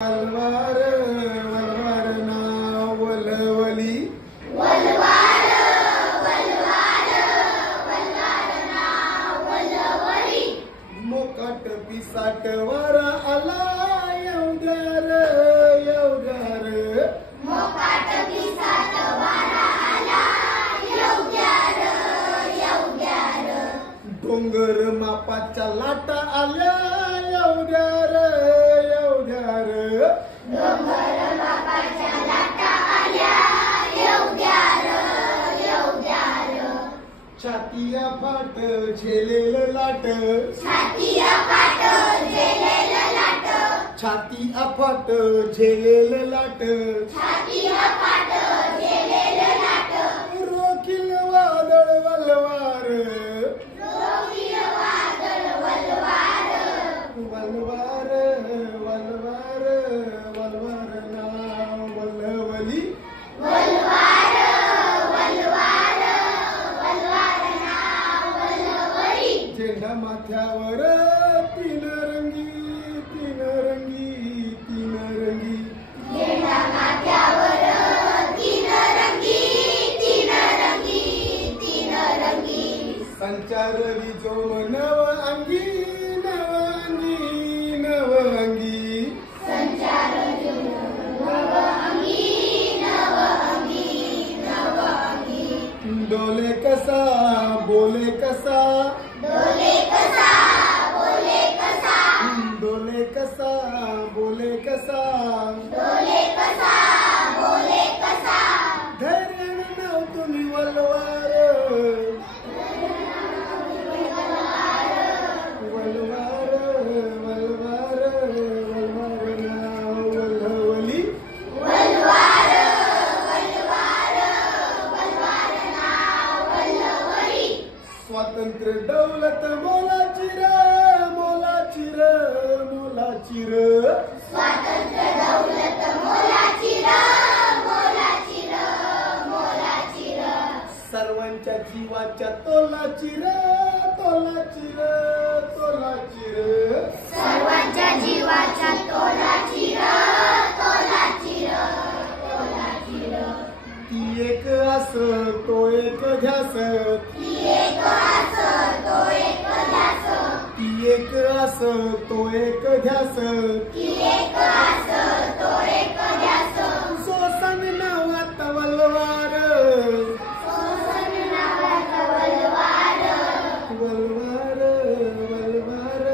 वलवार वलवार ना वलवली वलवार वलवार वलवार ना वलवली मोकाट पिसाट वारा आला येवदार येवदार मोकाट पिसाट वारा आला येवदार येवदार डोंगर मापाच्या लाटा आल्या येवदार डोंगर बापाच्या लाटा आल्या येवदार येवदार छातीया फाट झेलेलं लाट छातीया फाट झेलेलं लाट छातीया फाट झेलेलं लाट छातीया फाट झेलेलं लाट रोखील वादळ वलवार रोखील वादळ वलवार वलवार वलवार वलवार ना वलवली वलवार वलवार वलवार ना वलवली झेंडा माथ्यावर तीन रंगी तीन रंगी तीन रंगी झेंडा माथ्यावर तीन रंगी तीन रंगी तीन रंगी संचार विजोम नव अंगी नव अंगी नव अंगी संचार नव अंगी नव अंगी नव अंगी डोले कसा बोले कसा डोले कसा बोले कसा डोले कसा बोले कसा डोले कसा बोले कसा धैर्यानं नाव तुम्ही वलवार वलवार वलवार वलवार ना वलवली वलवार वलवार वलवार ना वलवली स्वातंत्र्य दौलत मोलाची रे मोलाची रे मोलाची रे स्वातंत्र्य दौलत मोलाची रे मोलाची रे मोलाची रे सर्वांच्या जीवाच्या तोलाची रे तोलाची रे तोलाची रे सर्वांच्या जीवाच्या तोलाची रे तोलाची रे तोलाची रे ती एक आस तो एक ध्यास ती एक आस तो एक ध्यास ती एक आस तो एक ध्यास ती एक आस तो एक ध्यास सोसन नावात वलवार सोसन नावात वलवार वलवार वलवार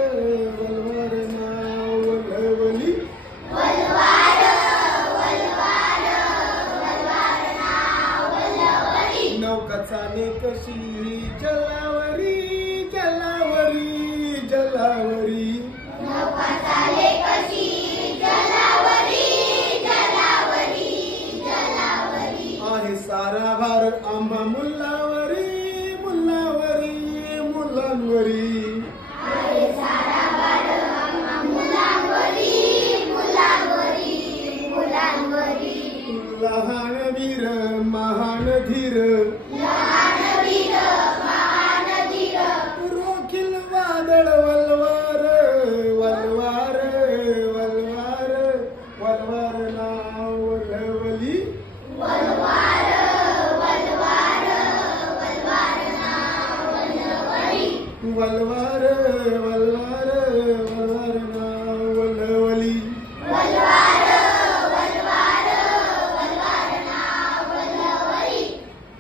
वलवार ना वलवली वलवार वलवार वलवार ना वलवली नौका चाले कशी जलावरी जलावरी जलावरी नौका चाले कशी जलावरी जलावरी जलावरी आहे सारा भार आंबा मुल्लावरी मुल्लावरी मुलांवरी आहे सारा भार आंबा मुलांवरी मुलांवरी मुलांवरी लहान